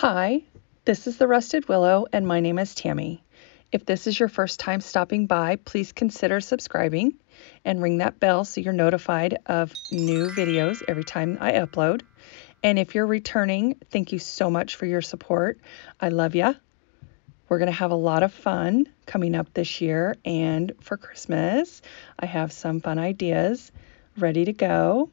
Hi, this is the Rusted Willow, and my name is Tammie. If this is your first time stopping by, please consider subscribing and ring that bell so you're notified of new videos every time I upload. And if you're returning, thank you so much for your support. I love ya. We're going to have a lot of fun coming up this year, and for Christmas, I have some fun ideas ready to go.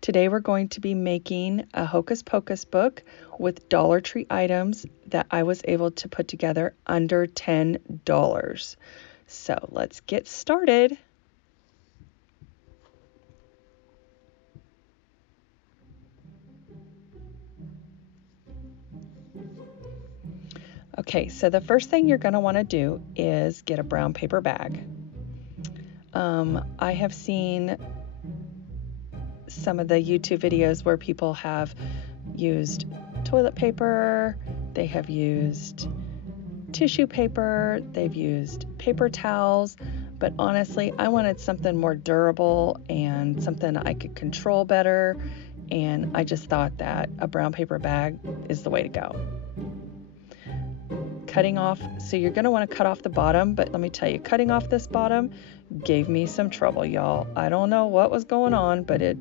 Today we're going to be making a Hocus Pocus book with Dollar Tree items that I was able to put together under $10. So let's get started. Okay, so the first thing you're going to want to do is get a brown paper bag. I have seen some of the YouTube videos where people have used toilet paper, they have used tissue paper, they've used paper towels, but honestly, I wanted something more durable and something I could control better, and I just thought that a brown paper bag is the way to go. Cutting off, so you're going to want to cut off the bottom, but let me tell you, cutting off this bottom gave me some trouble, y'all. I don't know what was going on, but it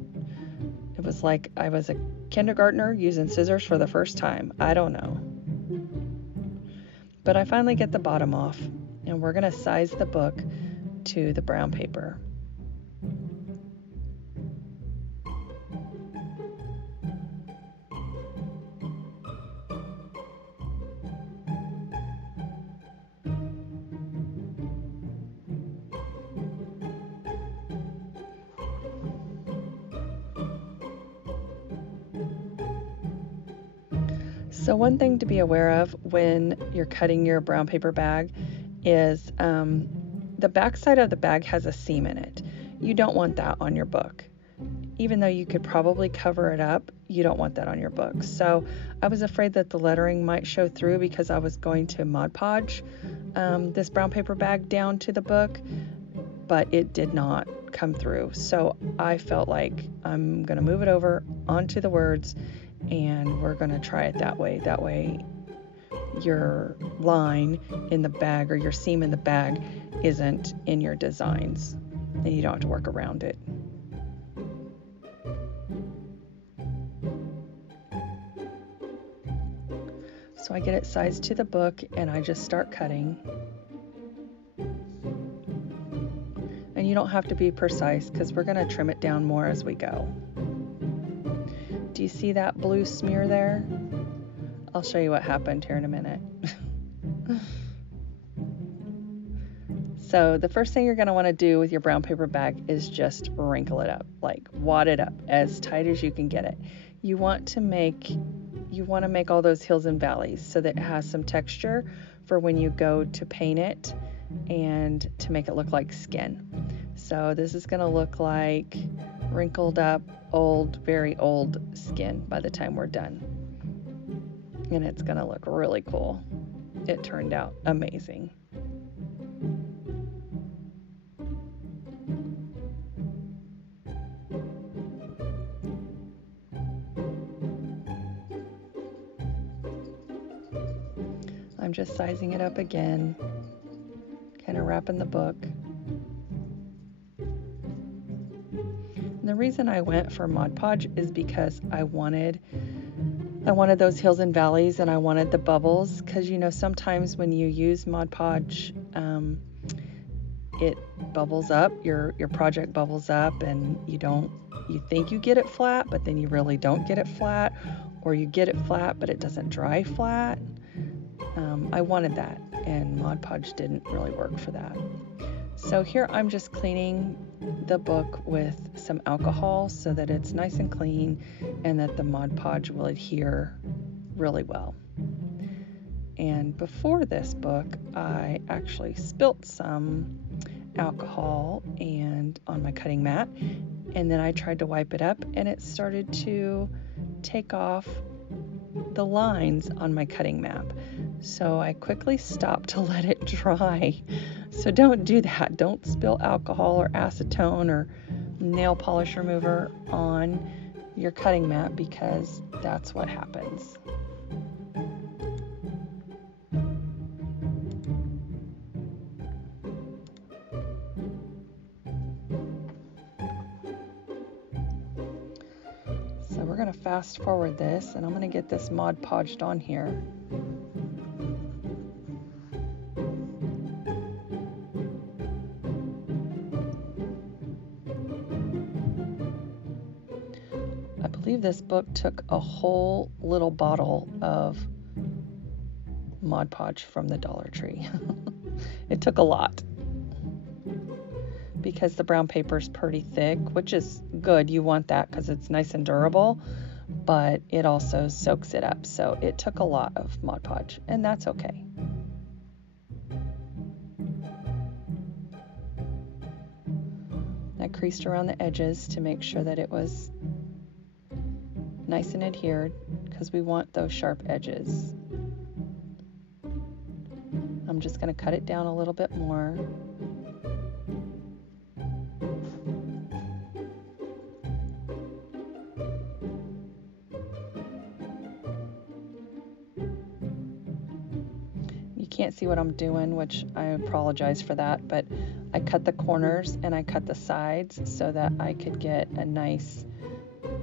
was like I was a kindergartner using scissors for the first time. I don't know. But I finally get the bottom off, and we're going to size the book to the brown paper. So one thing to be aware of when you're cutting your brown paper bag is the back side of the bag has a seam in it. You don't want that on your book. Even though you could probably cover it up, you don't want that on your book. So I was afraid that the lettering might show through because I was going to Mod Podge this brown paper bag down to the book, but it did not come through. So I felt like I'm going to move it over onto the words, and we're going to try it that way. That way your line in the bag or your seam in the bag isn't in your designs and you don't have to work around it. So I get it sized to the book and I just start cutting. And you don't have to be precise because we're going to trim it down more as we go. Do you see that blue smear there? I'll show you what happened here in a minute. So the first thing you're going to want to do with your brown paper bag is just wrinkle it up, like wad it up as tight as you can get it. You want to make all those hills and valleys so that it has some texture for when you go to paint it and to make it look like skin. So this is going to look like wrinkled up, old, very old skin by the time we're done. And it's going to look really cool. It turned out amazing. I'm just sizing it up again, kind of wrapping the book. And the reason I went for Mod Podge is because I wanted those hills and valleys, and I wanted the bubbles, because sometimes when you use Mod Podge, it bubbles up, your project bubbles up, and you think you get it flat, but then you really don't get it flat, or you get it flat but it doesn't dry flat. I wanted that, and Mod Podge didn't really work for that. So here I'm just cleaning the book with some alcohol so that it's nice and clean and that the Mod Podge will adhere really well. And before this book, I actually spilt some alcohol on my cutting mat, and then I tried to wipe it up, and it started to take off the lines on my cutting mat. So I quickly stopped to let it dry. So don't do that. Don't spill alcohol or acetone or nail polish remover on your cutting mat, because that's what happens. going to fast forward this, and I'm going to get this Mod Podged on here. I believe this book took a whole little bottle of Mod Podge from the Dollar Tree. It took a lot because the brown paper is pretty thick, which is good. You want that because it's nice and durable, but it also soaks it up. So it took a lot of Mod Podge, and that's okay. I creased around the edges to make sure that it was nice and adhered because we want those sharp edges. I'm just going to cut it down a little bit more. You can't see what I'm doing, which I apologize for that, but I cut the corners and I cut the sides so that I could get a nice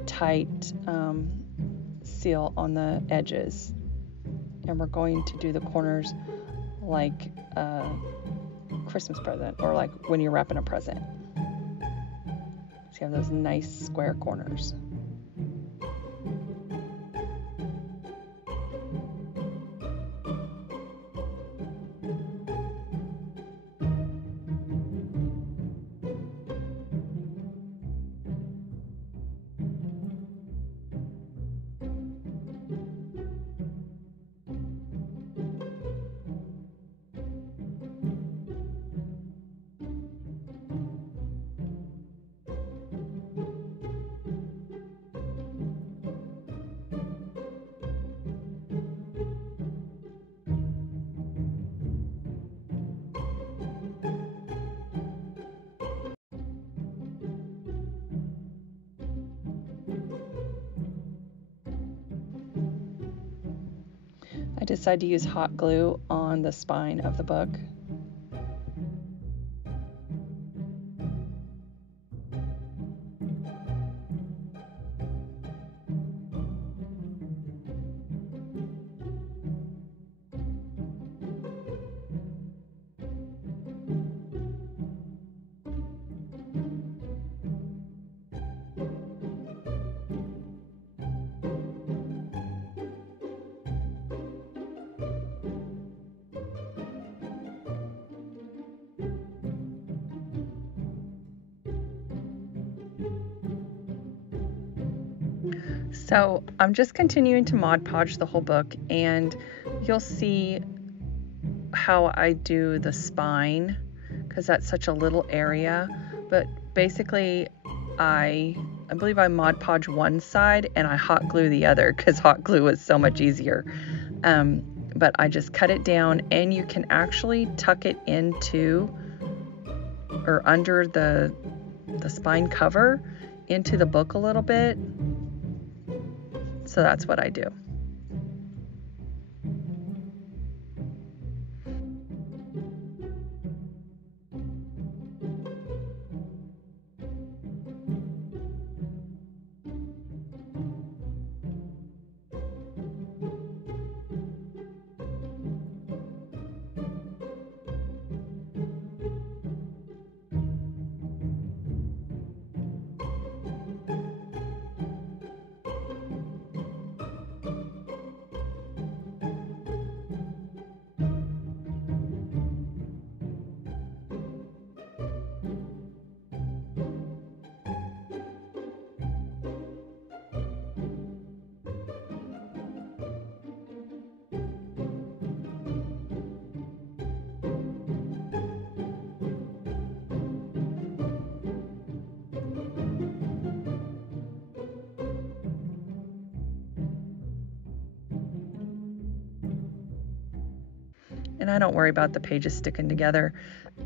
tight seal on the edges. And we're going to do the corners like a Christmas present, or like when you're wrapping a present. So you have those nice square corners. I decided to use hot glue on the spine of the book. So I'm just continuing to Mod Podge the whole book, and you'll see how I do the spine because that's such a little area. But basically, I believe I Mod Podge one side and I hot glue the other because hot glue was so much easier. But I just cut it down, and you can actually tuck it into or under the spine cover into the book a little bit. So that's what I do. And I don't worry about the pages sticking together.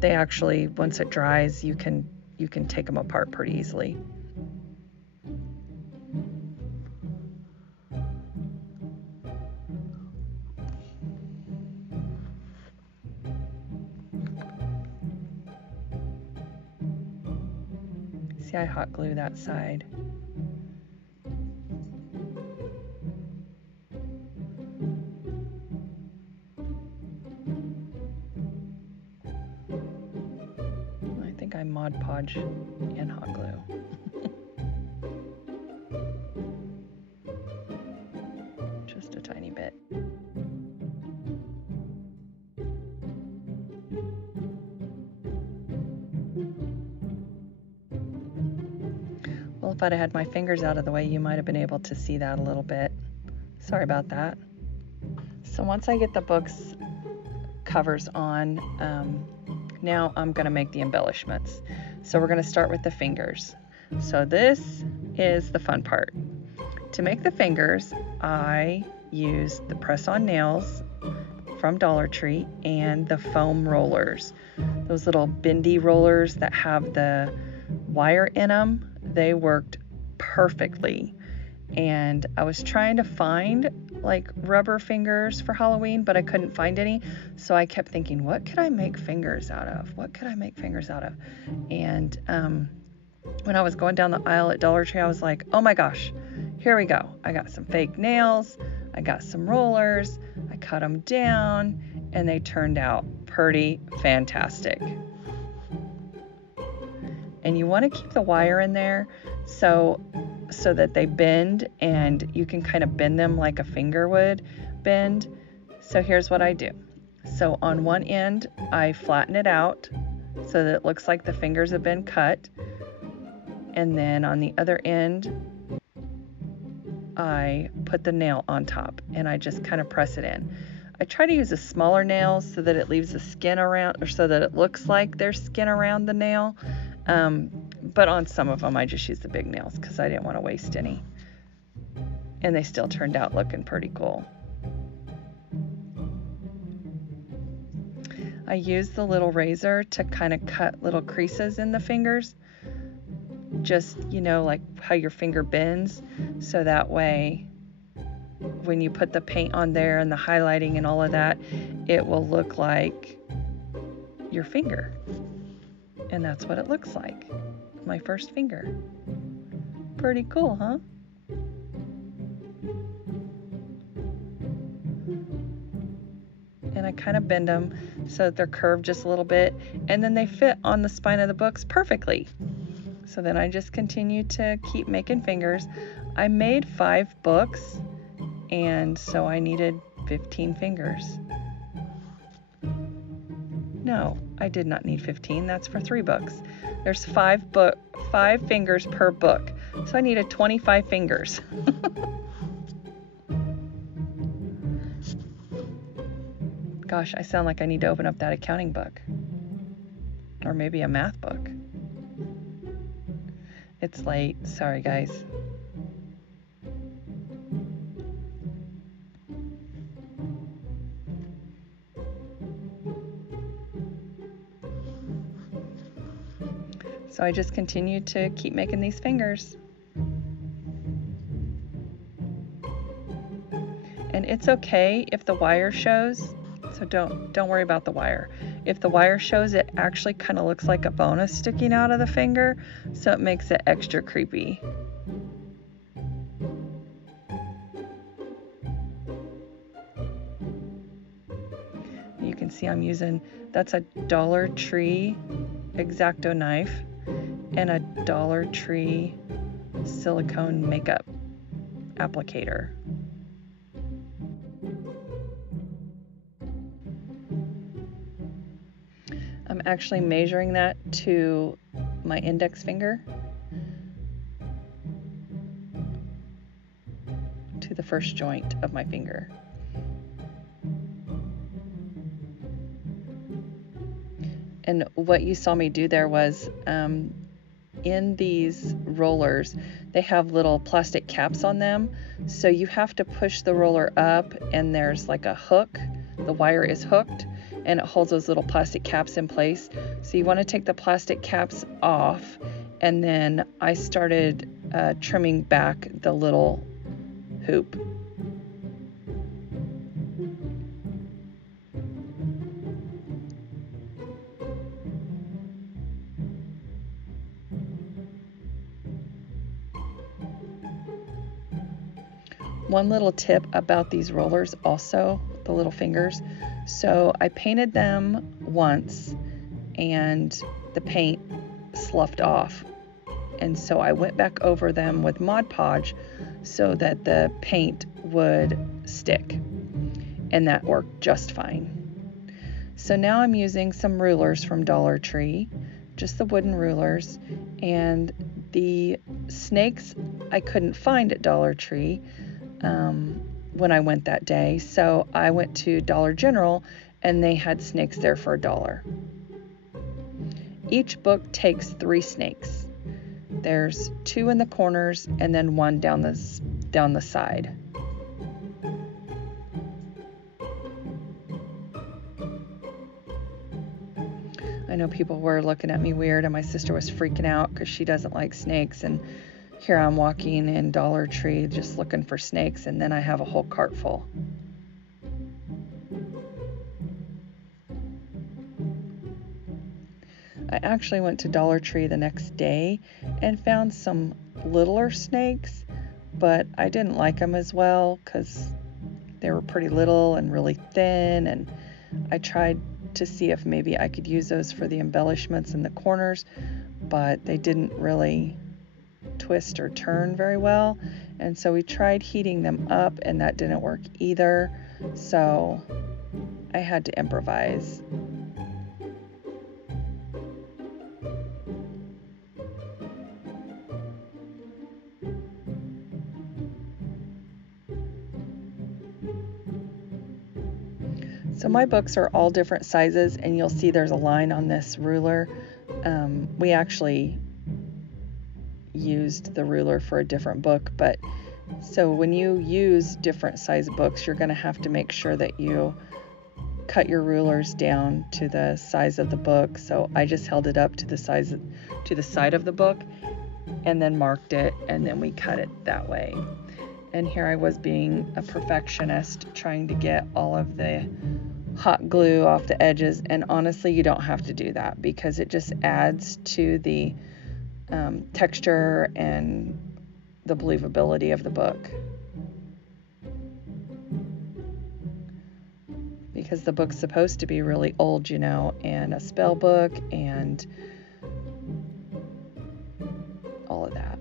They actually, once it dries, you can take them apart pretty easily. See, I hot glue that side. Mod Podge and hot glue. Just a tiny bit. Well, if I'd had my fingers out of the way, you might have been able to see that a little bit. Sorry about that. So once I get the book's covers on, now I'm going to make the embellishments. So we're going to start with the fingers. So this is the fun part. To make the fingers, I used the press-on nails from Dollar Tree and the foam rollers. Those little bendy rollers that have the wire in them, they worked perfectly. And I was trying to find like rubber fingers for Halloween, but I couldn't find any. So I kept thinking, what could I make fingers out of? What could I make fingers out of? And when I was going down the aisle at Dollar Tree, I was like, oh my gosh, here we go. I got some fake nails. I got some rollers. I cut them down and they turned out pretty fantastic. And you want to keep the wire in there so that they bend and you can kind of bend them like a finger would bend. So here's what I do. So on one end, I flatten it out so that it looks like the fingers have been cut. And then on the other end, I put the nail on top and I just kind of press it in. I try to use a smaller nail so that it leaves the skin around, or so that it looks like there's skin around the nail. But on some of them, I just use the big nails because I didn't want to waste any. And they still turned out looking pretty cool. I used the little razor to kind of cut little creases in the fingers. Just, like how your finger bends. So that way, when you put the paint on there and the highlighting and all of that, it will look like your finger. And that's what it looks like. My first finger. Pretty cool, huh? And I kind of bend them so that they're curved just a little bit, and then they fit on the spine of the books perfectly. So then I just continue to keep making fingers. I made 5 books, and so I needed 15 fingers. No, I did not need 15. That's for 3 books. There's 5 fingers per book. So I needed 25 fingers. Gosh, I sound like I need to open up that accounting book. Or maybe a math book. It's late. Sorry, guys. So I just continue to keep making these fingers. And it's okay if the wire shows, so don't worry about the wire. If the wire shows, it actually kind of looks like a bonus sticking out of the finger, so it makes it extra creepy. You can see I'm using, that's a Dollar Tree X-Acto knife and a Dollar Tree silicone makeup applicator. I'm actually measuring that to my index finger, to the first joint of my finger. And what you saw me do there was, in these rollers, they have little plastic caps on them. So you have to push the roller up and there's like a hook. The wire is hooked and it holds those little plastic caps in place. So you want to take the plastic caps off, and then I started trimming back the little hoop. One little tip about these rollers also, the little fingers. So I painted them once and the paint sloughed off. And so I went back over them with Mod Podge so that the paint would stick. And that worked just fine. So now I'm using some rulers from Dollar Tree, just the wooden rulers, and the snakes I couldn't find at Dollar Tree when I went that day. So I went to Dollar General and they had snakes there for $1. Each book takes 3 snakes. There's 2 in the corners and then 1 down the side. I know people were looking at me weird, and my sister was freaking out because she doesn't like snakes, and here I'm walking in Dollar Tree just looking for snakes, and then I have a whole cart full. I actually went to Dollar Tree the next day and found some littler snakes, but I didn't like them as well because they were pretty little and really thin, and I tried to see if maybe I could use those for the embellishments in the corners, but they didn't really twist or turn very well, and so we tried heating them up and that didn't work either, so I had to improvise. So my books are all different sizes, and you'll see there's a line on this ruler. We actually used the ruler for a different book, but so when you use different size books, you're going to have to make sure that you cut your rulers down to the size of the book. So I just held it up to the side of the book and then marked it, and then we cut it that way. And here I was being a perfectionist, trying to get all of the hot glue off the edges, and honestly you don't have to do that because it just adds to the texture and the believability of the book, because the book's supposed to be really old, you know, and a spell book and all of that.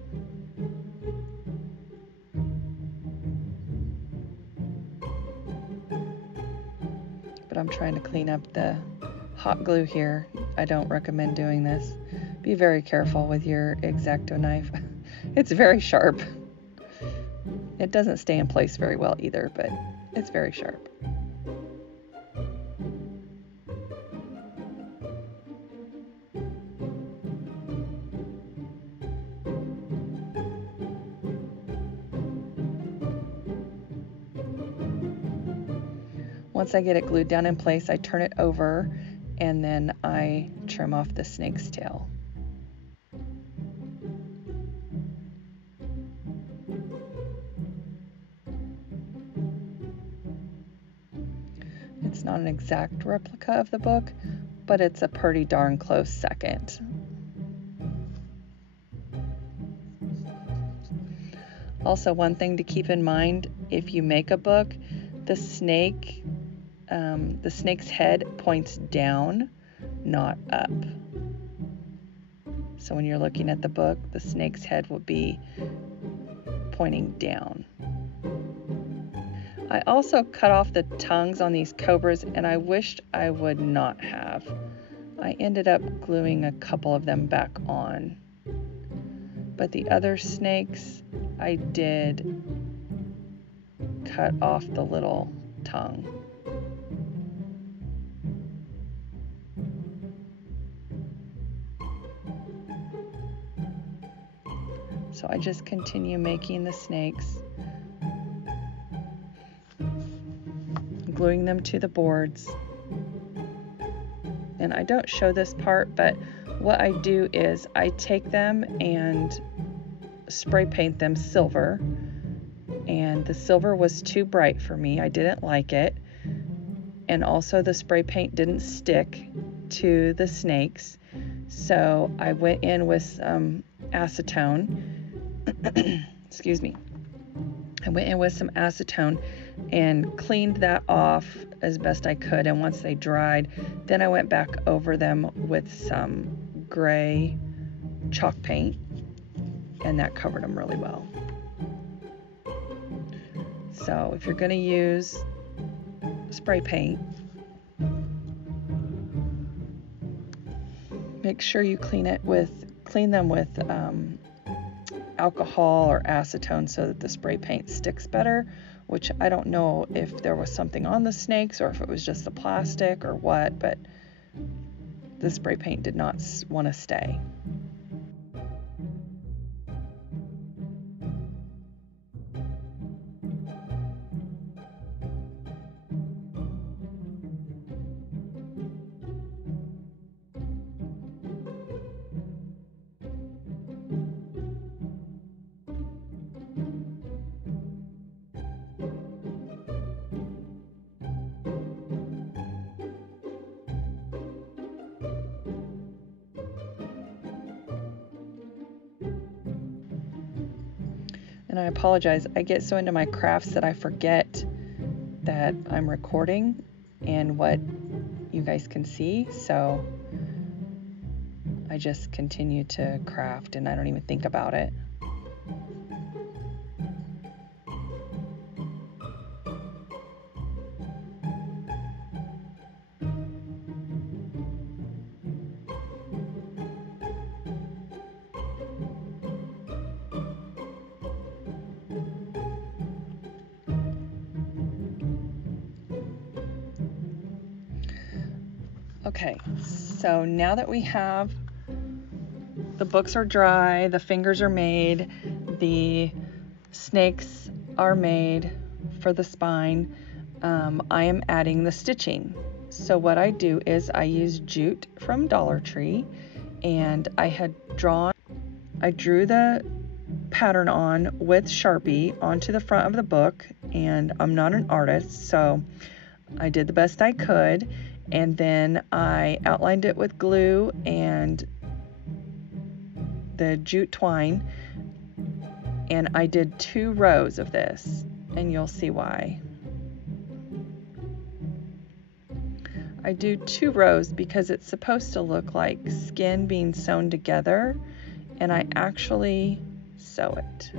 But I'm trying to clean up the hot glue here. I don't recommend doing this. Be very careful with your X-Acto knife. It's very sharp. It doesn't stay in place very well either, but it's very sharp. Once I get it glued down in place, I turn it over and then I trim off the snake's tail. It's not an exact replica of the book, but it's a pretty darn close second. Also, one thing to keep in mind, if you make a book, the snake's head points down, not up. So when you're looking at the book, the snake's head will be pointing down. I also cut off the tongues on these cobras, and I wished I would not have. I ended up gluing a couple of them back on. But the other snakes, I did cut off the little tongue. So I just continue making the snakes, gluing them to the boards. And I don't show this part, but what I do is I take them and spray paint them silver. And the silver was too bright for me. I didn't like it. And also the spray paint didn't stick to the snakes. So I went in with some acetone. Excuse me. I went in with some acetone and cleaned that off as best I could. And once they dried, then I went back over them with some gray chalk paint, and that covered them really well. So if you're going to use spray paint, make sure you clean them with alcohol or acetone so that the spray paint sticks better, which I don't know if there was something on the snakes or if it was just the plastic or what, but the spray paint did not want to stay. And I apologize, I get so into my crafts that I forget that I'm recording and what you guys can see, so I just continue to craft and I don't even think about it. Okay, so now that we have, the books are dry, the fingers are made, the snakes are made for the spine, I am adding the stitching. So what I do is I use Jute from Dollar Tree, and I drew the pattern on with Sharpie onto the front of the book, and I'm not an artist, so I did the best I could. And then I outlined it with glue and the jute twine, and I did 2 rows of this, and you'll see why. I do 2 rows because it's supposed to look like skin being sewn together, and I actually sew it.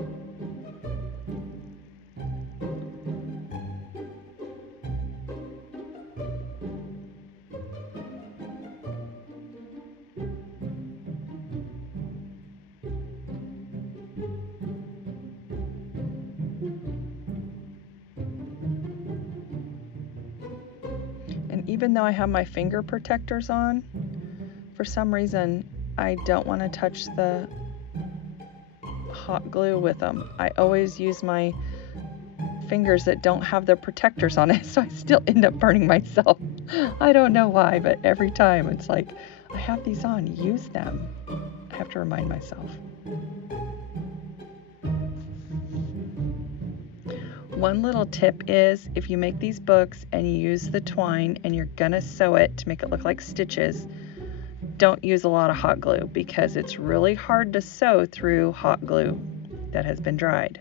Even though I have my finger protectors on, for some reason I don't want to touch the hot glue with them. I always use my fingers that don't have the protectors on it, so I still end up burning myself. I don't know why, but every time it's like, I have these on, use them. I have to remind myself. One little tip is, if you make these books and you use the twine and you're gonna sew it to make it look like stitches, don't use a lot of hot glue because it's really hard to sew through hot glue that has been dried.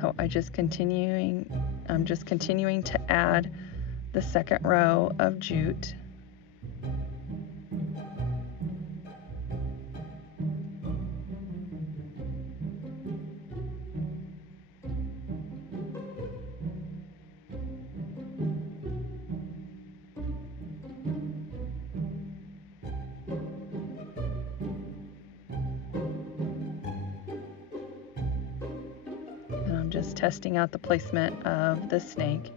So I'm just continuing to add the second row of jute. Just testing out the placement of the snake,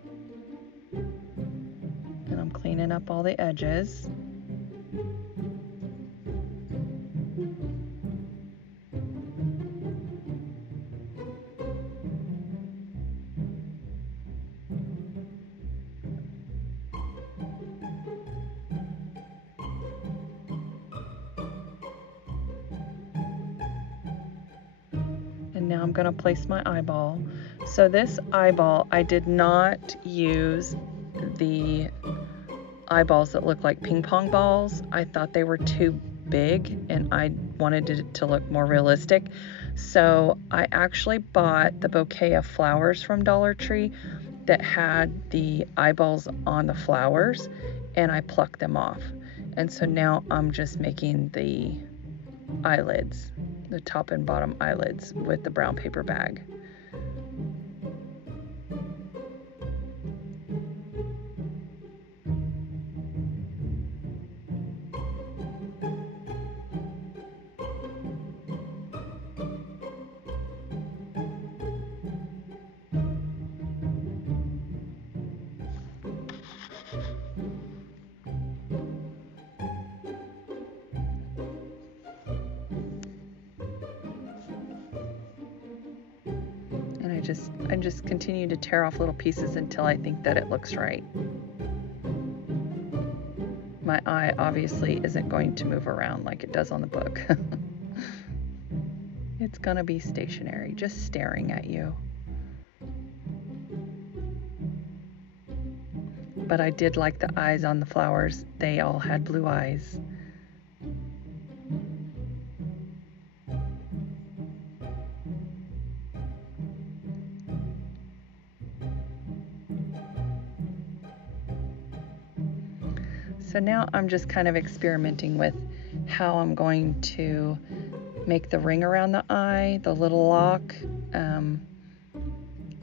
and I'm cleaning up all the edges. now I'm going to place my eyeball. So this eyeball, I did not use the eyeballs that look like ping pong balls. I thought they were too big and I wanted it to look more realistic. So I actually bought the bouquet of flowers from Dollar Tree that had the eyeballs on the flowers, and I plucked them off. And so now I'm just making the eyelids, the top and bottom eyelids with the brown paper bag. I just continue to tear off little pieces until I think that it looks right. My eye obviously isn't going to move around like it does on the book. It's gonna be stationary, just staring at you. But I did like the eyes on the flowers. They all had blue eyes. So now I'm just kind of experimenting with how I'm going to make the ring around the eye, the little lock.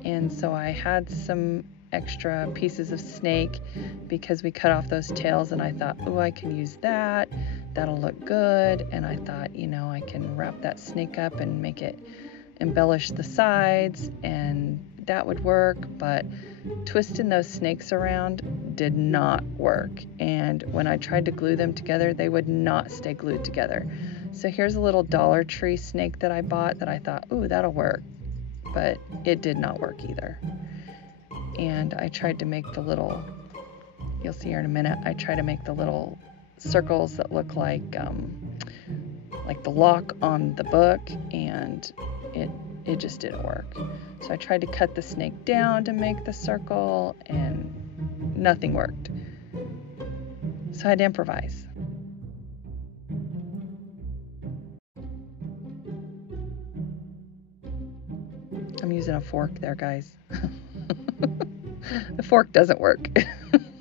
And so I had some extra pieces of snake because we cut off those tails, and I thought, oh, I can use that. That'll look good. And I thought, you know, I can wrap that snake up and make it embellish the sides, and that would work. But twisting those snakes around did not work, and when I tried to glue them together, they would not stay glued together. So here's a little Dollar Tree snake that I bought that I thought, ooh, that'll work, but it did not work either. And I tried to make the little, you'll see here in a minute, I try to make the little circles that look like the lock on the book, and it just didn't work. So I tried to cut the snake down to make the circle, and nothing worked. So I had to improvise. I'm using a fork there, guys. The fork doesn't work.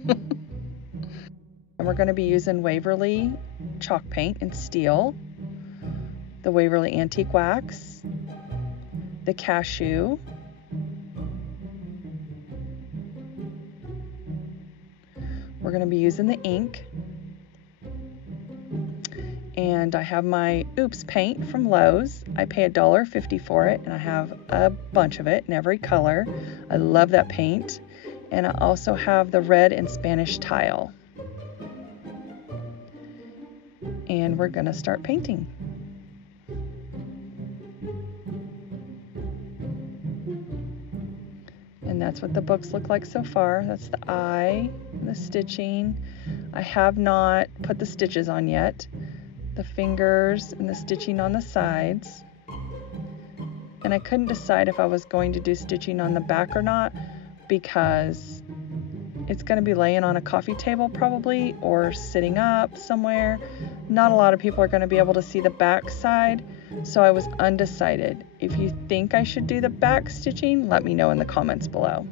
And we're going to be using Waverly chalk paint and steel, the Waverly Antique wax, the Cashew, we're going to be using the ink, and I have my Oops paint from Lowe's. I pay $1.50 for it, and I have a bunch of it in every color. I love that paint. And I also have the red and Spanish tile. And we're going to start painting. And that's what the books look like so far. That's the eye, the stitching. I have not put the stitches on yet. The fingers and the stitching on the sides. And I couldn't decide if I was going to do stitching on the back or not, because it's going to be laying on a coffee table probably, or sitting up somewhere. Not a lot of people are going to be able to see the back side, so I was undecided. If you think I should do the back stitching, let me know in the comments below.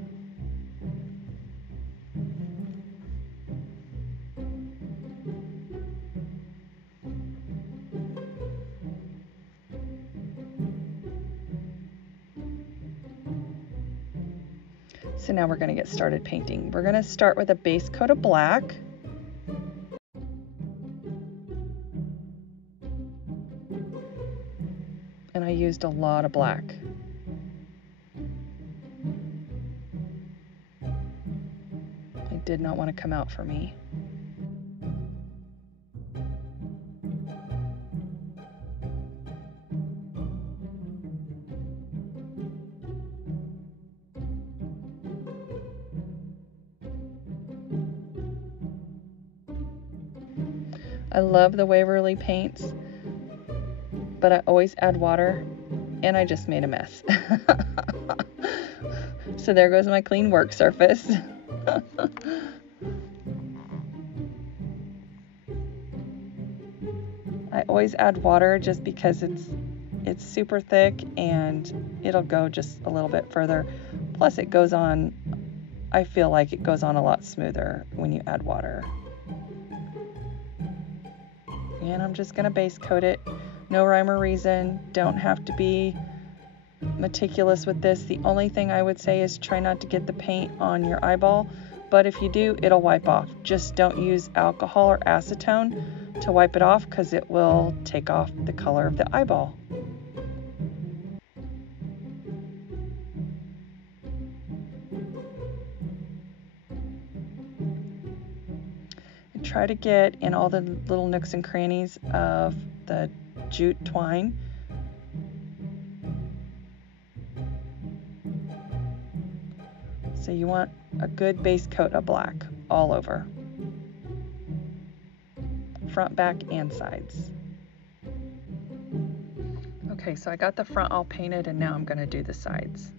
So now we're going to get started painting. We're going to start with a base coat of black. And I used a lot of black. It did not want to come out for me. I love the Waverly paints, but I always add water and I just made a mess. So there goes my clean work surface. I always add water just because it's super thick and it'll go just a little bit further. Plus it goes on, I feel like it goes on a lot smoother when you add water. And I'm just going to base coat it. No rhyme or reason. Don't have to be meticulous with this. The only thing I would say is try not to get the paint on your eyeball, but if you do, it'll wipe off. Just don't use alcohol or acetone to wipe it off because it will take off the color of the eyeball. And try to get in all the little nooks and crannies of the jute twine. So you want a good base coat of black all over. Front, back, and sides. Okay, so I got the front all painted and now I'm going to do the sides.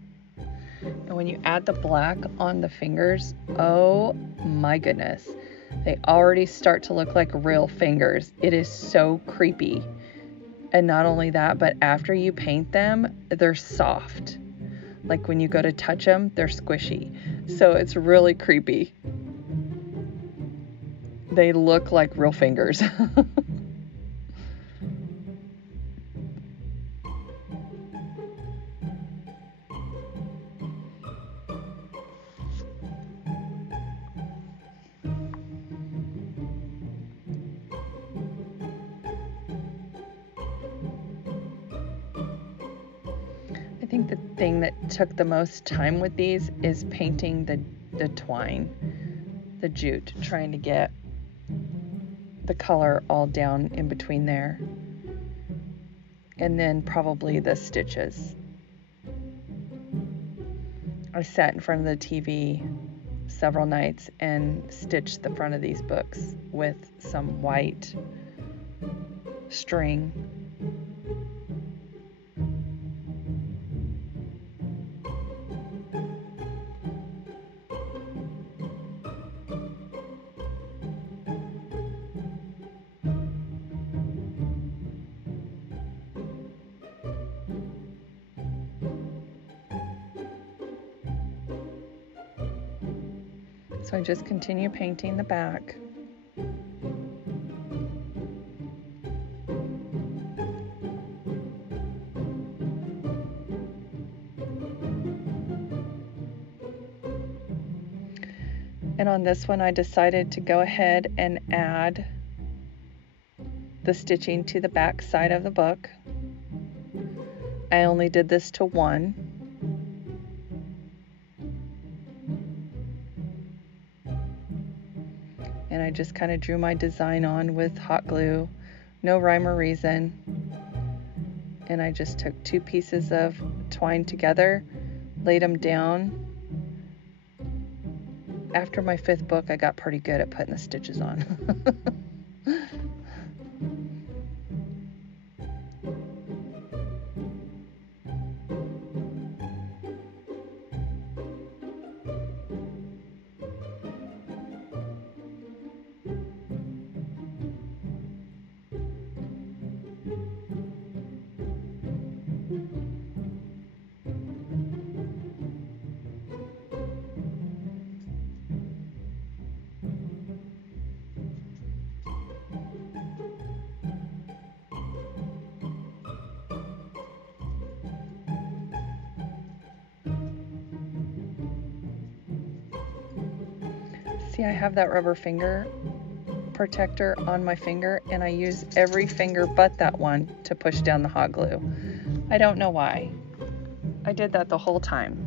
And when you add the black on the fingers, oh my goodness, they already start to look like real fingers. It is so creepy. And not only that, but after you paint them, they're soft. Like when you go to touch them, they're squishy. So it's really creepy. They look like real fingers. I think the thing that took the most time with these is painting the twine, the jute, trying to get the color all down in between there, and then probably the stitches. I sat in front of the TV several nights and stitched the front of these books with some white string. So I just continue painting the back. And on this one, I decided to go ahead and add the stitching to the back side of the book. I only did this to one. And I just kind of drew my design on with hot glue, no rhyme or reason. And I just took two pieces of twine together, laid them down. After my 5th book, I got pretty good at putting the stitches on. See, I have that rubber finger protector on my finger, and I use every finger but that one to push down the hot glue. I don't know why. I did that the whole time.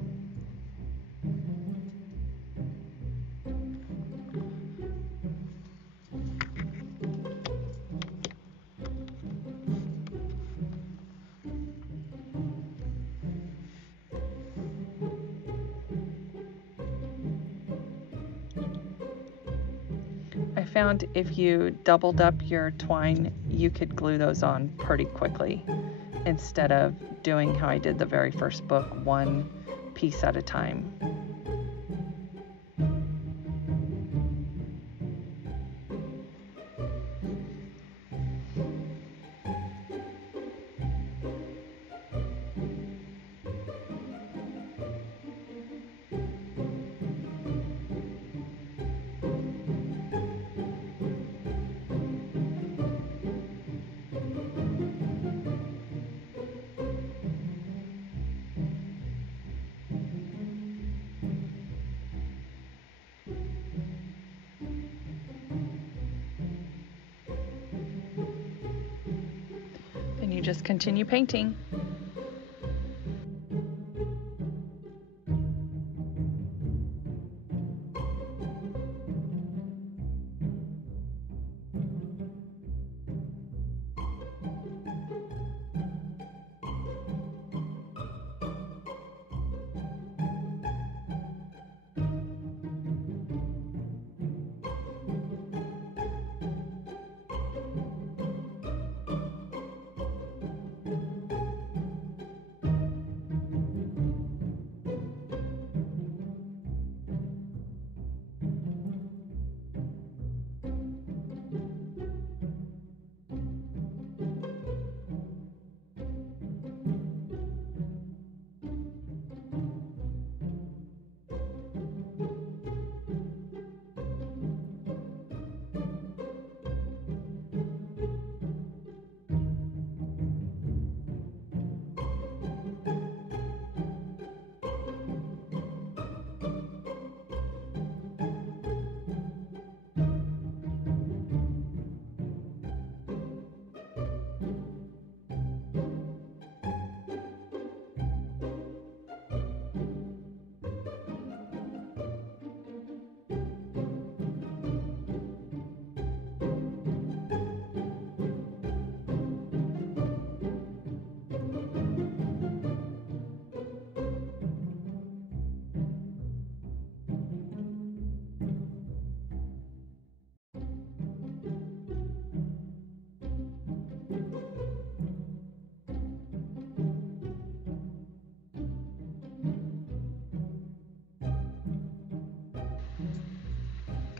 I found if you doubled up your twine, you could glue those on pretty quickly instead of doing how I did the very first book, one piece at a time. And you just continue painting.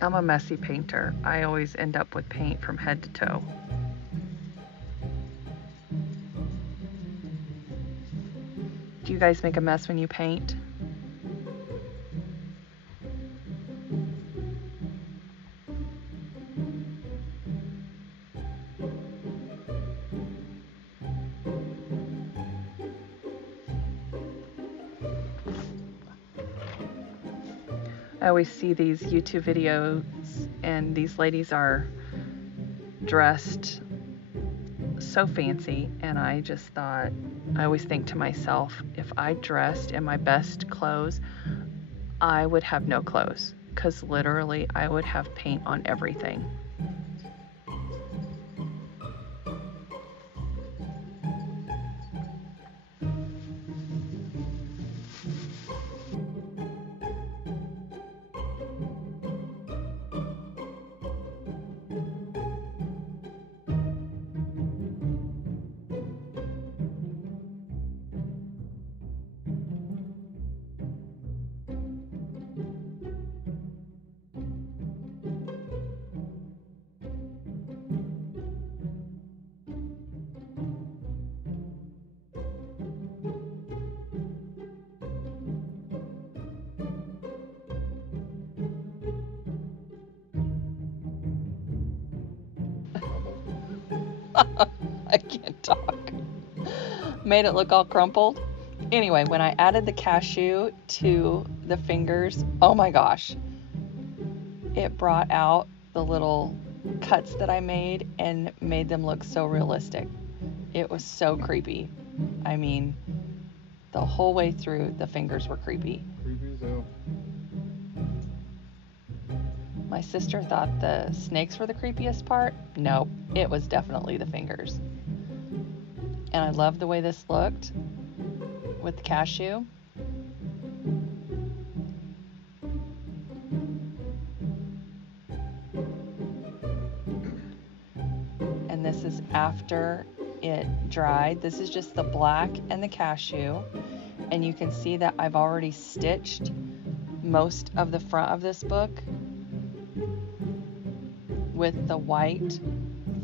I'm a messy painter. I always end up with paint from head to toe. Do you guys make a mess when you paint? I always see these YouTube videos and these ladies are dressed so fancy, and I just thought, I always think to myself, if I dressed in my best clothes, I would have no clothes, because literally I would have paint on everything. I can't talk. Made it look all crumpled. Anyway, when I added the cashew to the fingers, oh my gosh, it brought out the little cuts that I made and made them look so realistic. It was so creepy. I mean, the whole way through, the fingers were creepy. Creepy as hell. My sister thought the snakes were the creepiest part. Nope, it was definitely the fingers. And I love the way this looked with the cashew. And this is after it dried. This is just the black and the cashew, and you can see that I've already stitched most of the front of this book with the white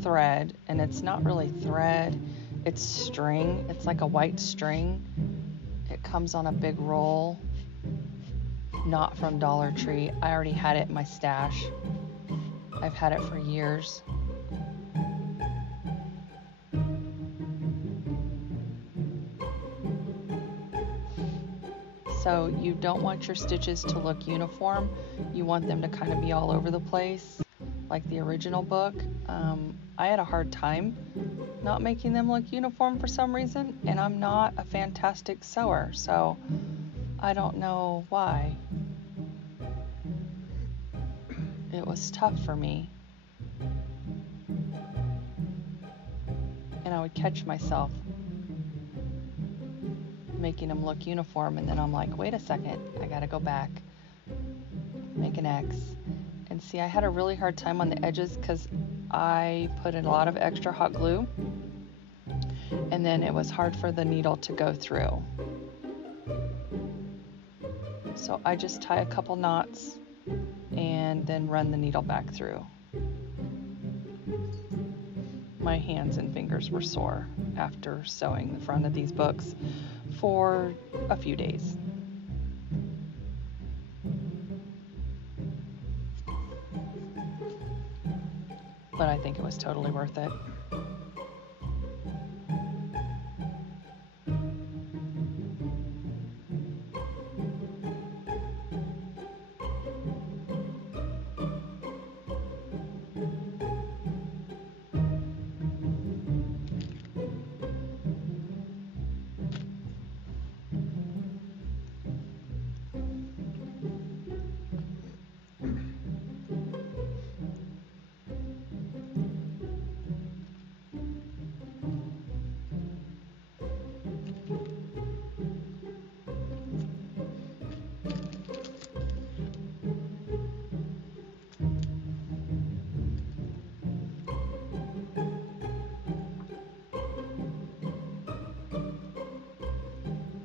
thread, and it's not really thread, it's string. It's like a white string. It comes on a big roll, not from Dollar Tree. I already had it in my stash. I've had it for years. So you don't want your stitches to look uniform. You want them to kind of be all over the place, like the original book. I had a hard time not making them look uniform for some reason, and I'm not a fantastic sewer, so I don't know why. It was tough for me. And I would catch myself making them look uniform, and then I'm like, wait a second, I gotta go back, make an X. And see, I had a really hard time on the edges because I put in a lot of extra hot glue, and then it was hard for the needle to go through. So I just tie a couple knots and then run the needle back through. My hands and fingers were sore after sewing the front of these books for a few days. But I think it was totally worth it.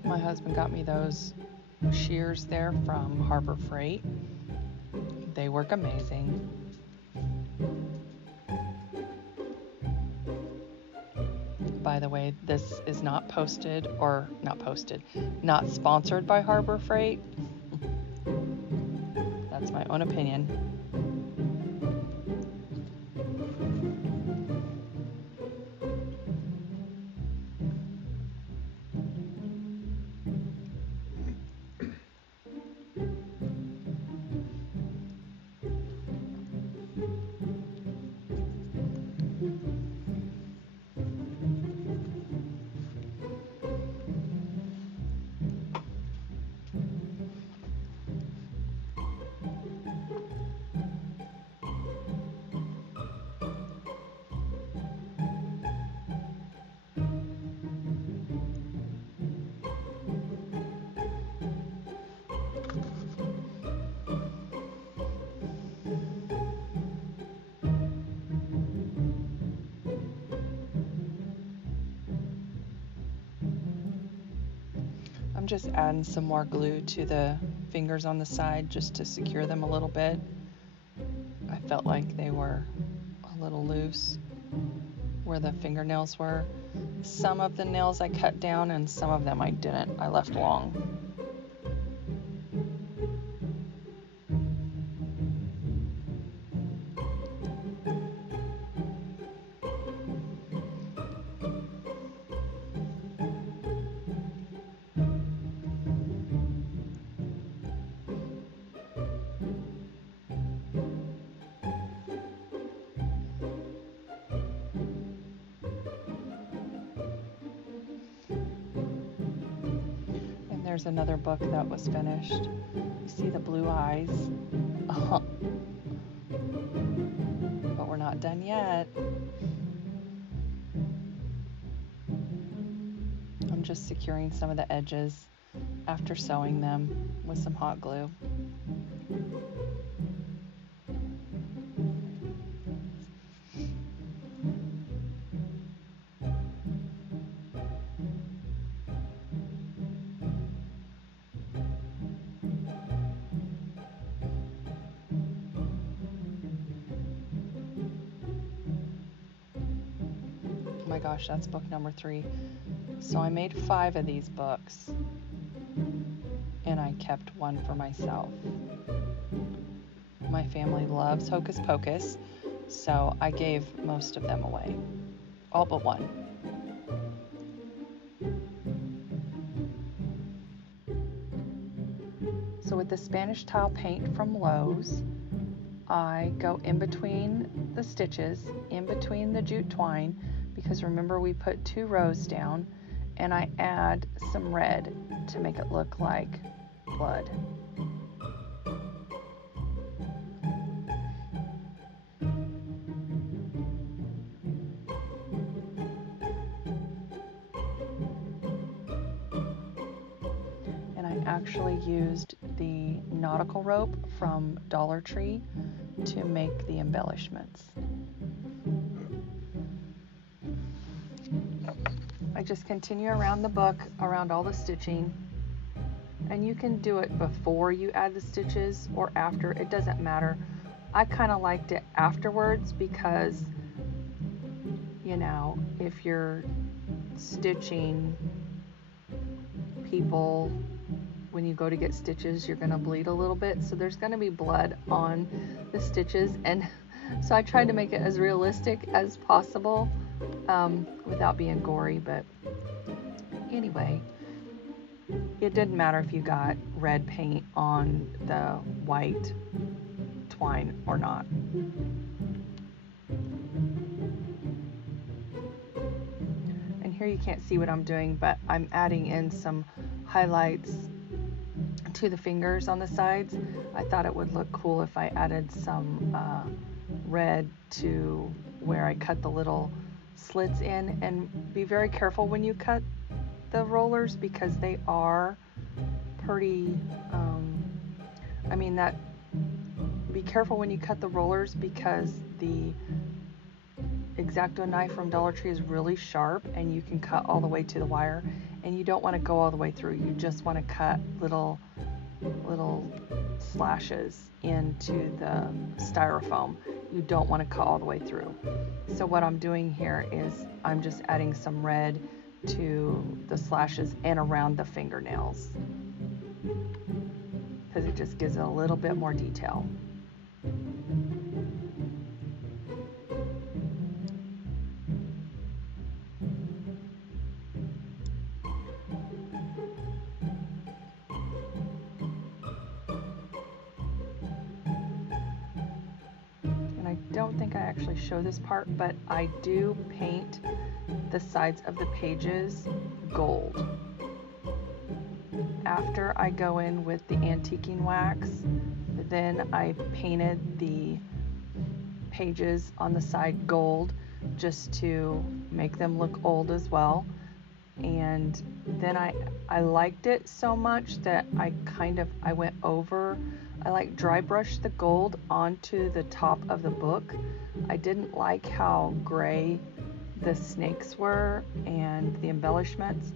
My husband got me those shears there from Harbor Freight. They work amazing. By the way, this is not not sponsored by Harbor Freight. That's my own opinion. I'm just adding some more glue to the fingers on the side just to secure them a little bit. I felt like they were a little loose where the fingernails were. Some of the nails I cut down and some of them I didn't. I left long. There's another book that was finished. You see the blue eyes. But we're not done yet. I'm just securing some of the edges after sewing them with some hot glue. my gosh, that's book number 3. So I made 5 of these books, and I kept one for myself. My family loves Hocus Pocus, so I gave most of them away, all but one. So with the Spanish tile paint from Lowe's, I go in between the stitches, in between the jute twine, because remember we put 2 rows down, and I add some red to make it look like blood. And I actually used the Nautical rope from Dollar Tree to make the embellishments. I just continue around the book, around all the stitching, and you can do it before you add the stitches or after, it doesn't matter. I kind of liked it afterwards because, you know, if you're stitching people, when you go to get stitches, you're going to bleed a little bit, so there's going to be blood on the stitches, and so I tried to make it as realistic as possible without being gory. But anyway, it didn't matter if you got red paint on the white twine or not. And here you can't see what I'm doing, but I'm adding in some highlights to the fingers on the sides. I thought it would look cool if I added some red to where I cut the little slits in. And be very careful when you cut the rollers, because they are pretty, be careful when you cut the rollers, because the X-Acto knife from Dollar Tree is really sharp and you can cut all the way to the wire, and you don't want to go all the way through. You just want to cut little slashes into the styrofoam. You don't want to cut all the way through. So what I'm doing here is I'm just adding some red to the slashes and around the fingernails, because it just gives it a little bit more detail. I don't think I actually show this part, but I do paint the sides of the pages gold. After I go in with the antiquing wax, then I painted the pages on the side gold just to make them look old as well. And then I liked it so much that I went over, I like dry brushed the gold onto the top of the book. I didn't like how gray the snakes were and the embellishments.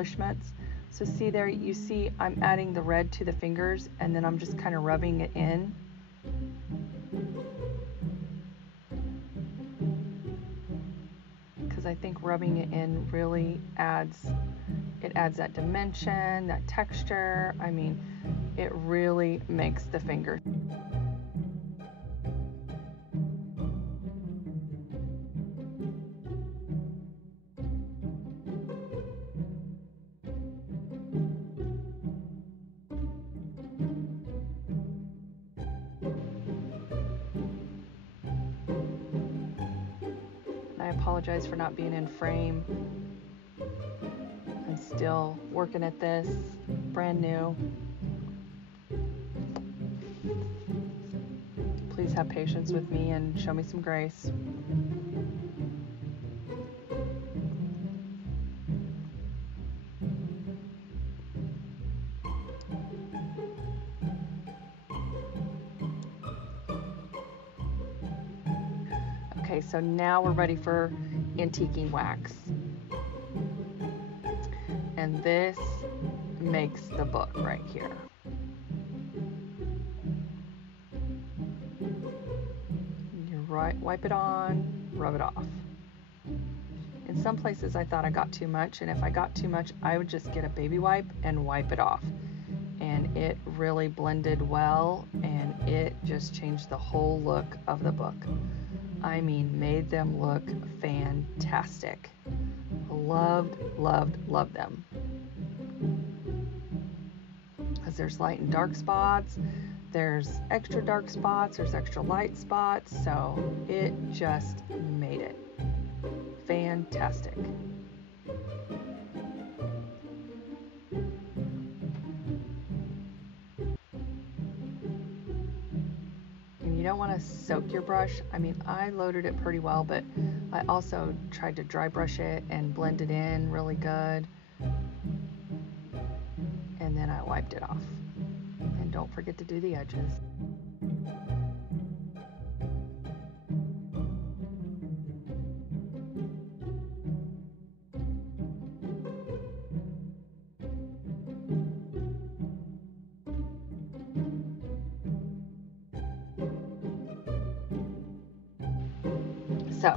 Embellishments. So see there, you see I'm adding the red to the fingers, and then I'm just kind of rubbing it in. Because I think rubbing it in really adds that dimension, that texture. I mean, it really makes the finger. I apologize for not being in frame. I'm still working at this, brand new. Please have patience with me and show me some grace. Okay, so now we're ready for antiquing wax. And this makes the book right here. You wipe it on, rub it off. In some places I thought I got too much, and if I got too much, I would just get a baby wipe and wipe it off. And it really blended well, and it just changed the whole look of the book. I mean, made them look fantastic. Loved, loved, loved them. Because there's light and dark spots, there's extra dark spots, there's extra light spots, so it just made it fantastic. You don't want to soak your brush. I mean, I loaded it pretty well, but I also tried to dry brush it and blend it in really good. And then I wiped it off. And don't forget to do the edges. So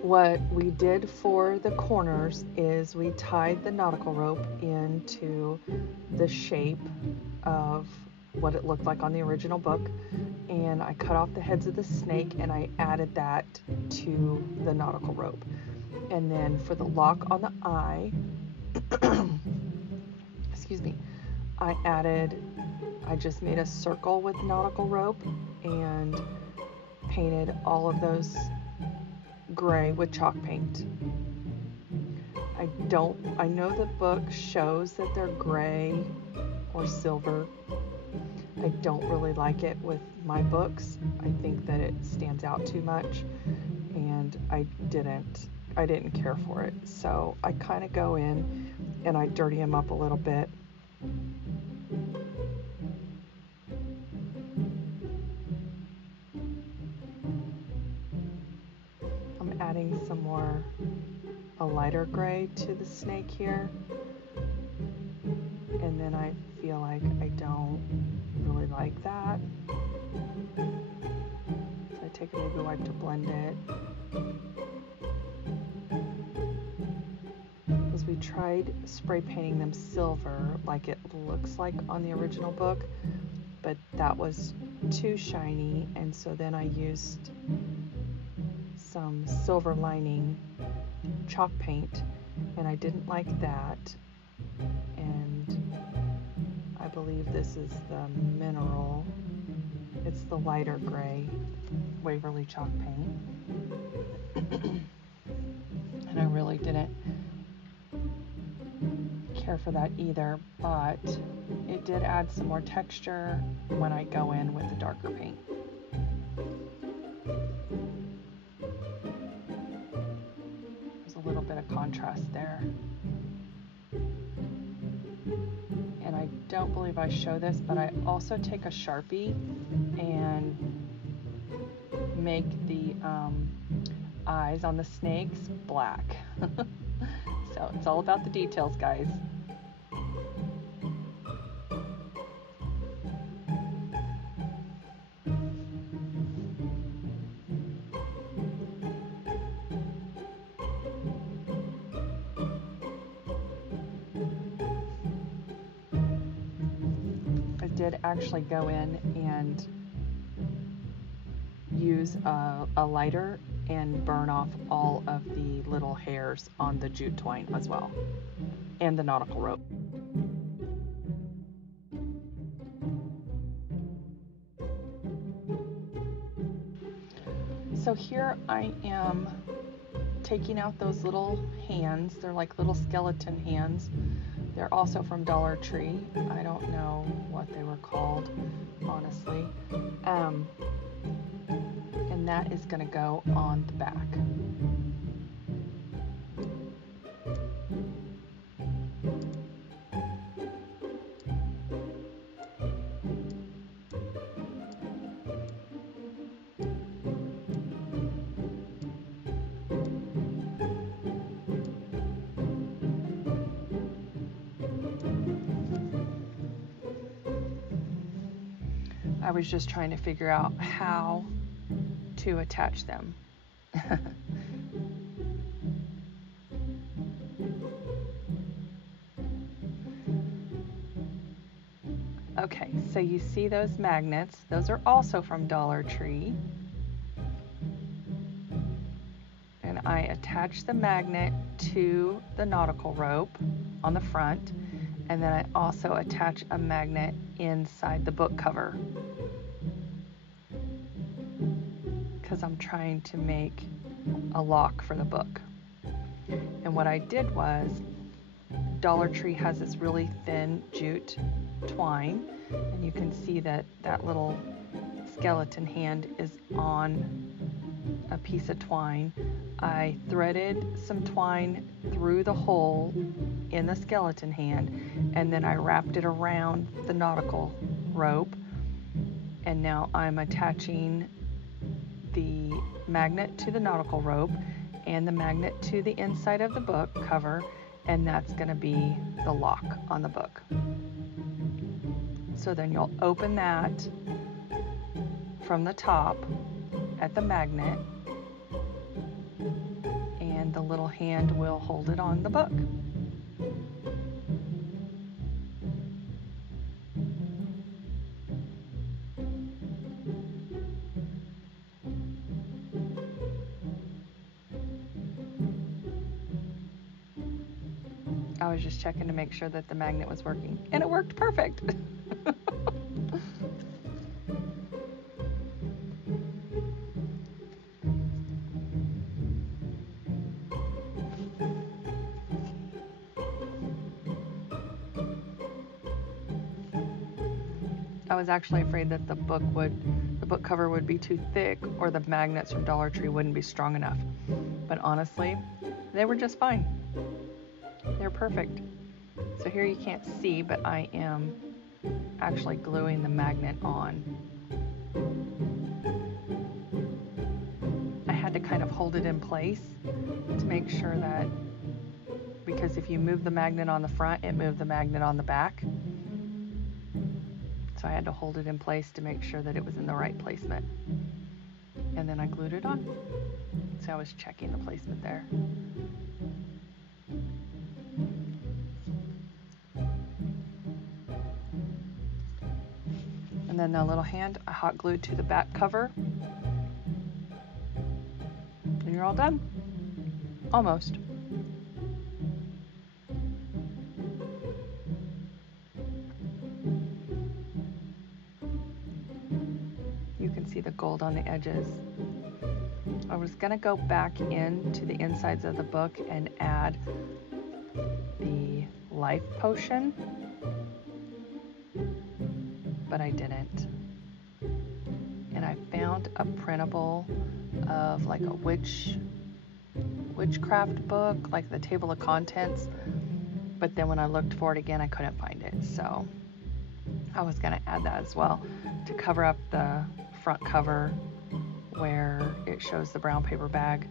what we did for the corners is we tied the nautical rope into the shape of what it looked like on the original book, and I cut off the heads of the snake and I added that to the nautical rope. And then for the lock on the eye, excuse me, I just made a circle with nautical rope and painted all of those gray with chalk paint. I know the book shows that they're gray or silver. I don't really like it with my books. I think that it stands out too much, and I didn't care for it. So I kind of go in and I dirty them up a little bit. Adding some more, a lighter gray to the snake here, and then I feel like I don't really like that, so I take a baby wipe to blend it. Because we tried spray painting them silver like it looks like on the original book, but that was too shiny, and so then I used some silver lining chalk paint, and I didn't like that, and I believe this is the mineral, it's the lighter gray Waverly chalk paint. And I really didn't care for that either, but it did add some more texture when I go in with the darker paint. Little bit of contrast there. And I don't believe I show this, but I also take a Sharpie and make the eyes on the snakes black. So it's all about the details, guys. I did actually go in and use a lighter and burn off all of the little hairs on the jute twine as well, and the nautical rope. So here I am taking out those little hands. They're like little skeleton hands. They're also from Dollar Tree. I don't know what they were called, honestly. And that is going to go on the back. I was just trying to figure out how to attach them. Okay, so you see those magnets. Those are also from Dollar Tree. And I attach the magnet to the nautical rope on the front, and then I also attach a magnet inside the book cover, because I'm trying to make a lock for the book. And what I did was, Dollar Tree has this really thin jute twine, and you can see that that little skeleton hand is on a piece of twine. I threaded some twine through the hole in the skeleton hand, and then I wrapped it around the nautical rope, and now I'm attaching the magnet to the nautical rope and the magnet to the inside of the book cover, and that's going to be the lock on the book. So then you'll open that from the top at the magnet, and the little hand will hold it on the book. I was just checking to make sure that the magnet was working, and it worked perfect. I was actually afraid that the book cover would be too thick, or the magnets from Dollar Tree wouldn't be strong enough. But honestly, they were just fine. They're perfect. So here you can't see, but I am actually gluing the magnet on. I had to kind of hold it in place to make sure that, because if you move the magnet on the front, it moved the magnet on the back. So I had to hold it in place to make sure that it was in the right placement. And then I glued it on. So I was checking the placement there. And then the little hand I hot glued to the back cover. And you're all done. Almost. You can see the gold on the edges. I was going to go back into the insides of the book and add the life potion, but I didn't. And I found a printable of like a witchcraft book, like the table of contents, but then when I looked for it again, I couldn't find it. So I was going to add that as well to cover up the front cover where it shows the brown paper bag,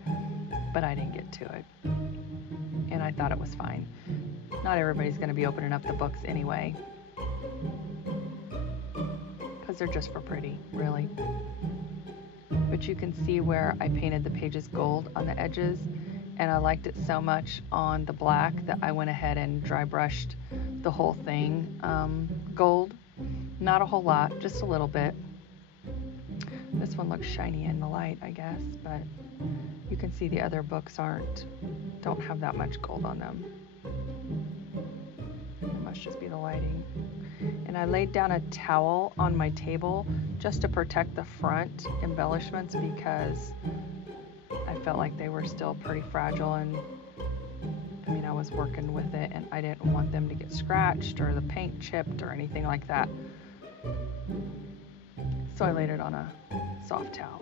but I didn't get to it. and I thought it was fine. Not everybody's going to be opening up the books anyway, because they're just for pretty, really. But you can see where I painted the pages gold on the edges, and I liked it so much on the black that I went ahead and dry brushed the whole thing gold. Not a whole lot, just a little bit. This one looks shiny in the light, I guess, but you can see the other books don't have that much gold on them. It must just be the lighting. And I laid down a towel on my table just to protect the front embellishments, because I felt like they were still pretty fragile, and I mean, I was working with it and I didn't want them to get scratched or the paint chipped or anything like that. So I laid it on a soft towel.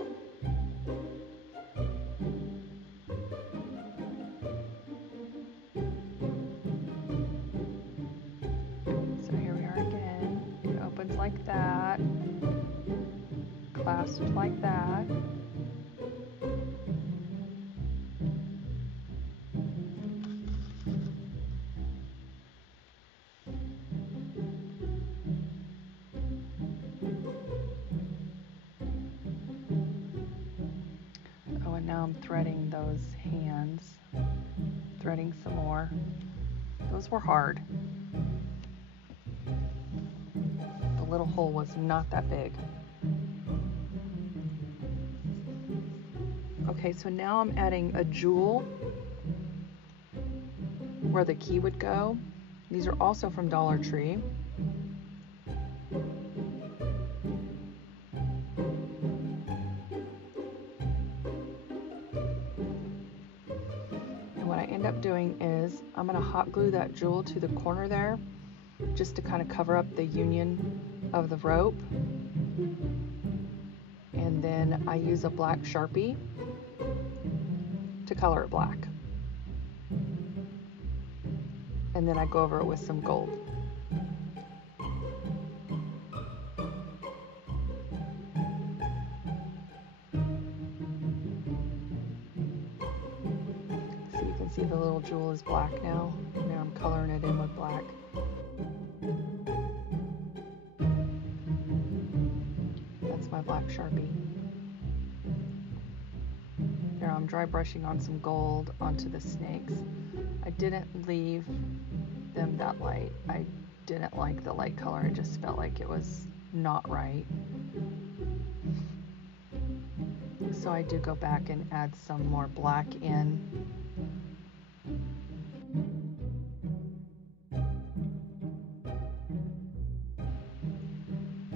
So here we are again. It opens like that, clasps like that. Now I'm threading those hands, threading some more. Those were hard. The little hole was not that big. Okay, so now I'm adding a jewel where the key would go. These are also from Dollar Tree. End up doing is I'm going to hot glue that jewel to the corner there, just to kind of cover up the union of the rope, and then I use a black Sharpie to color it black, and then I go over it with some gold. See, the little jewel is black now. Now I'm coloring it in with black. That's my black Sharpie. Here I'm dry brushing on some gold onto the snakes. I didn't leave them that light. I didn't like the light color. It just felt like it was not right. So I do go back and add some more black in.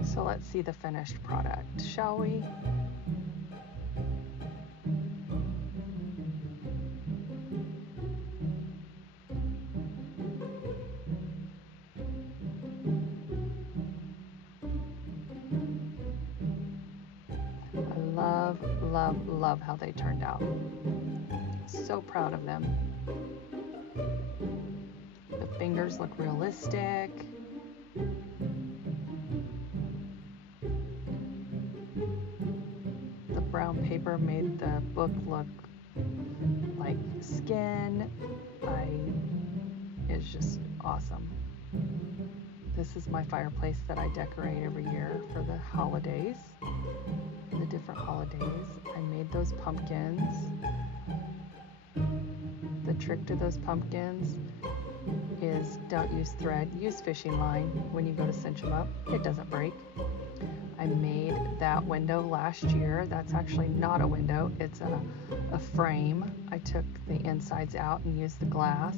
So let's see the finished product, shall we? I love how they turned out. So proud of them. The fingers look realistic. The brown paper made the book look like skin. It's just awesome. This is my fireplace that I decorate every year for the holidays, the different holidays. I made those pumpkins. The trick to those pumpkins is don't use thread, use fishing line when you go to cinch them up. It doesn't break. I made that window last year. That's actually not a window, it's a frame. I took the insides out and used the glass.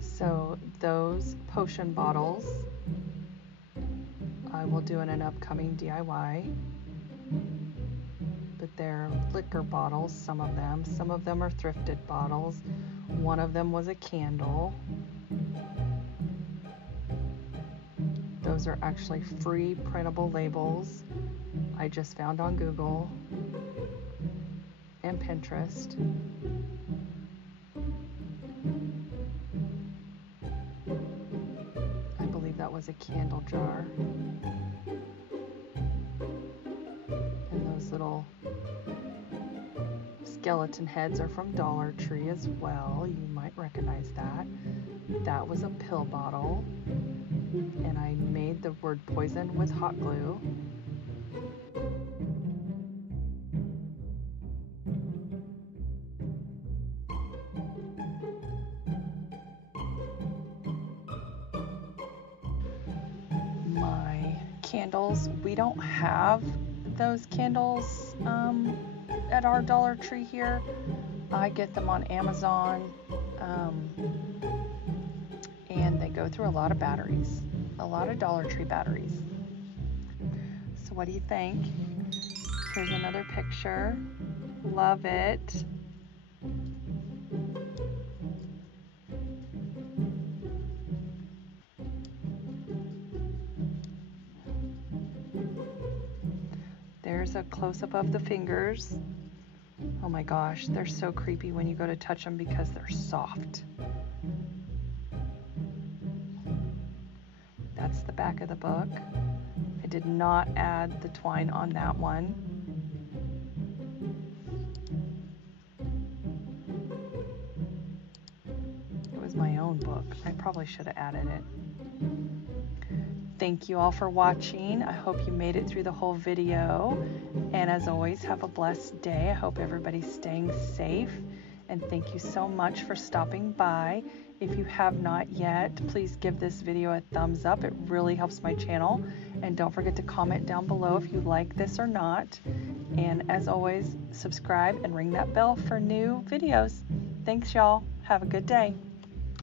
So those potion bottles I will do in an upcoming DIY, but they're liquor bottles, some of them. Some of them are thrifted bottles. One of them was a candle. Those are actually free printable labels I just found on Google and Pinterest. was a candle jar. And those little skeleton heads are from Dollar Tree as well. You might recognize that. That was a pill bottle. And I made the word poison with hot glue. My candles, we don't have those candles at our Dollar Tree here. I get them on Amazon, and they go through a lot of batteries, a lot of Dollar Tree batteries. So what do you think? Here's another picture. Love it. There's a close-up of the fingers. Oh my gosh, they're so creepy when you go to touch them because they're soft. That's the back of the book. I did not add the twine on that one. It was my own book. I probably should have added it. Thank you all for watching. I hope you made it through the whole video. And as always, have a blessed day. I hope everybody's staying safe. And thank you so much for stopping by. If you have not yet, please give this video a thumbs up. It really helps my channel. And don't forget to comment down below if you like this or not. And as always, subscribe and ring that bell for new videos. Thanks, y'all. Have a good day.